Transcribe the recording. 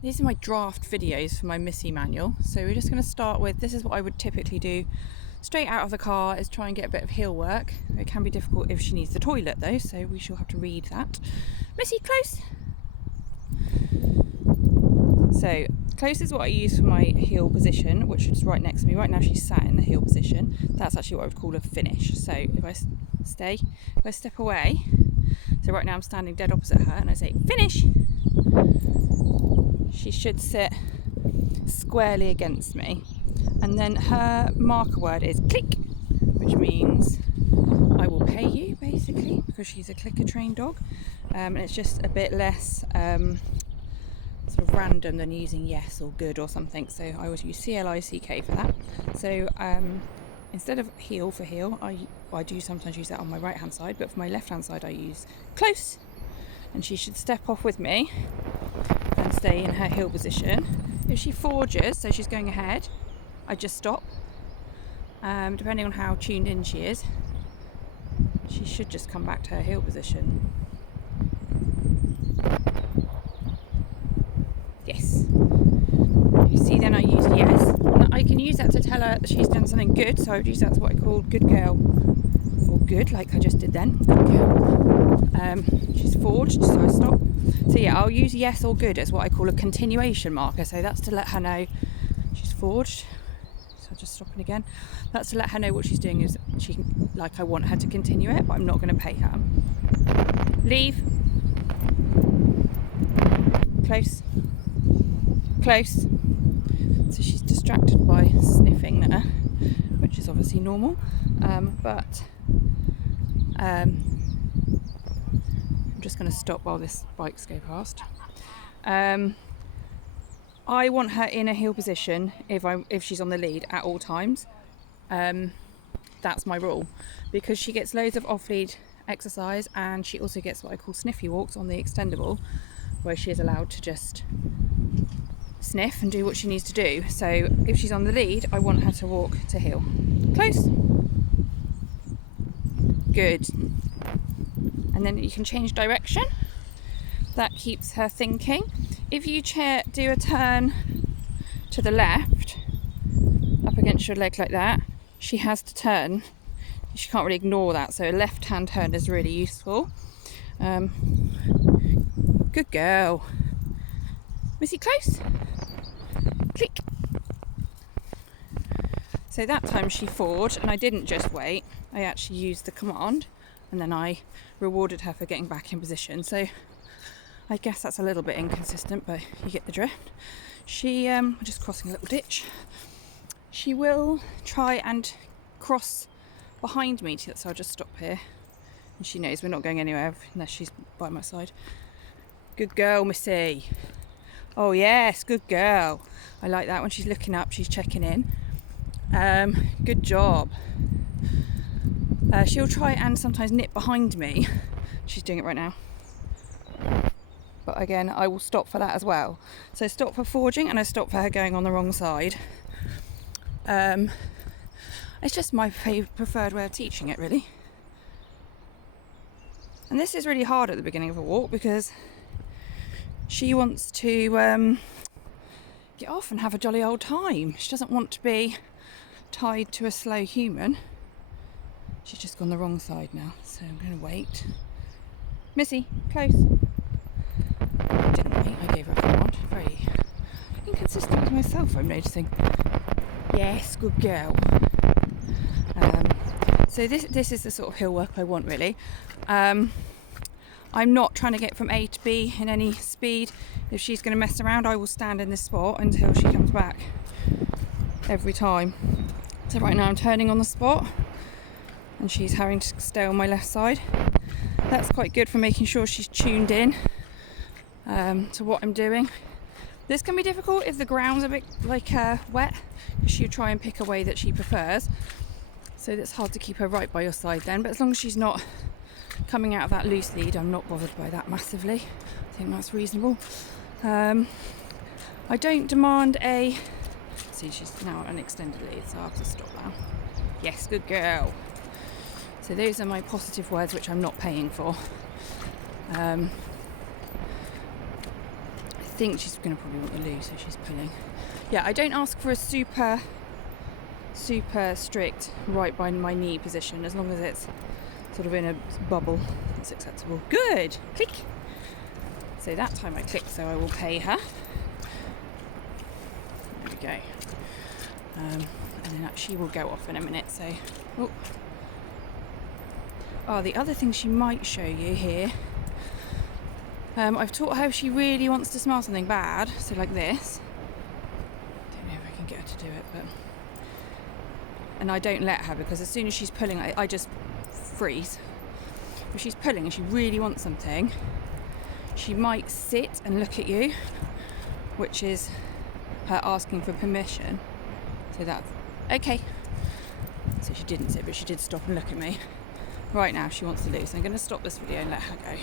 These are my draft videos for my Missy manual. So we're just going to start with, this is what I would typically do straight out of the car, is try and get a bit of heel work. It can be difficult if she needs the toilet though, so we shall have to read that. Missy, close! So close is what I use for my heel position, which is right next to me. Right now she's sat in the heel position. That's actually what I would call a finish. So if I step away, so right now I'm standing dead opposite her and I say finish, she should sit squarely against me. And then her marker word is click, which means I will pay you, basically, because she's a clicker trained dog. And it's just a bit less sort of random than using yes or good or something. So I always use CLICK for that. So instead of heel for heel, I do sometimes use that on my right hand side, but for my left hand side I use close, and she should step off with me and stay in her heel position. If she forges, so she's going ahead, I just stop. Depending on how tuned in she is, she should just come back to her heel position. Yes. You see, then I use yes. Now I can use that to tell her that she's done something good, so I would use that as what I call good girl, or good, like I just did then. Good girl. She's forged, so I stop. So yeah, I'll use yes or good as what I call a continuation marker. So that's to let her know she's forged. So I'll just stop it again. That's to let her know what she's doing is she can, like I want her to continue it, but I'm not going to pay her. Leave. Close. Close. So she's distracted by sniffing there, which is obviously normal, but I'm just going to stop while this bikes go past. I want her in a heel position if she's on the lead at all times. That's my rule, because she gets loads of off-lead exercise, and she also gets what I call sniffy walks on the extendable, where she is allowed to just sniff and do what she needs to do. So if she's on the lead, I want her to walk to heel. Close. Good. And then you can change direction. That keeps her thinking. If you do a turn to the left, up against your leg like that, she has to turn. She can't really ignore that, so a left-hand turn is really useful. Good girl. Missy, close. Click. So that time she forged, and I didn't just wait. I actually used the command, and then I rewarded her for getting back in position. So I guess that's a little bit inconsistent, but you get the drift. She, just crossing a little ditch. She will try and cross behind me, so I'll just stop here. And she knows we're not going anywhere unless she's by my side. Good girl, Missy. Oh yes, good girl. I like that when she's looking up, she's checking in. Good job. She'll try and sometimes nip behind me. She's doing it right now. But again, I will stop for that as well. So stop for forging, and I stop for her going on the wrong side. It's just my preferred way of teaching it, really. And this is really hard at the beginning of a walk, because she wants to get off and have a jolly old time. She doesn't want to be tied to a slow human. She's just gone the wrong side now, so I'm going to wait. Missy, close. I didn't wait, I gave her a command. Very inconsistent with myself, I'm noticing. Yes, good girl. So this is the sort of heel work I want, really. I'm not trying to get from A to B in any speed. If she's going to mess around, I will stand in this spot until she comes back, every time. So right now I'm turning on the spot, and she's having to stay on my left side. That's quite good for making sure she's tuned in to what I'm doing. This can be difficult if the ground's a bit wet, because she'll try and pick a way that she prefers. So it's hard to keep her right by your side then, but as long as she's not coming out of that loose lead, I'm not bothered by that massively. I think that's reasonable. I don't demand a... See, she's now an extended lead, so I'll have to stop now. Yes, good girl. So those are my positive words, which I'm not paying for. I think she's going to probably want the loo, so she's pulling. Yeah, I don't ask for a super strict right by my knee position, as long as it's sort of in a bubble. That's acceptable. Good. Click. So that time I clicked, so I will pay her. There we go. And then she will go off in a minute. So, the other thing she might show you here. I've taught her if she really wants to smell something bad, so like this. Don't know if I can get her to do it, but. And I don't let her, because as soon as she's pulling, I just freeze. If she's pulling and she really wants something, she might sit and look at you, which is her asking for permission. So that's okay. So she didn't sit, but she did stop and look at me. Right now she wants to lose, so I'm going to stop this video and let her go.